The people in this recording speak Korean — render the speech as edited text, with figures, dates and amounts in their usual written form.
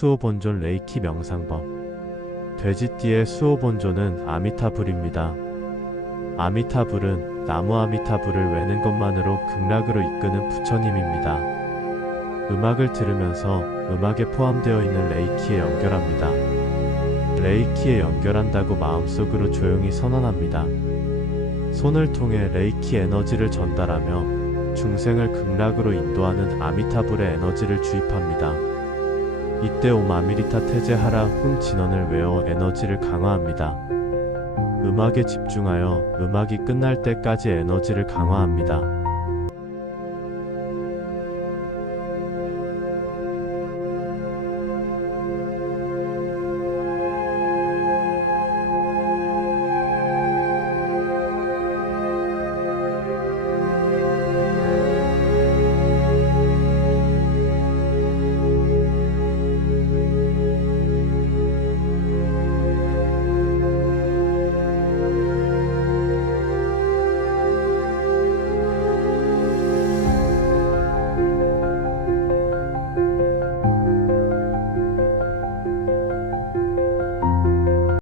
수호본존 레이키 명상법. 돼지띠의 수호본존은 아미타불입니다. 아미타불은 나무 아미타불을 외는 것만으로 극락으로 이끄는 부처님입니다. 음악을 들으면서 음악에 포함되어 있는 레이키에 연결합니다. 레이키에 연결한다고 마음속으로 조용히 선언합니다. 손을 통해 레이키 에너지를 전달하며 중생을 극락으로 인도하는 아미타불의 에너지를 주입합니다. 이때 옴 아미리타 테제 하라 훔 진원을 외워 에너지를 강화합니다. 음악에 집중하여 음악이 끝날 때까지 에너지를 강화합니다.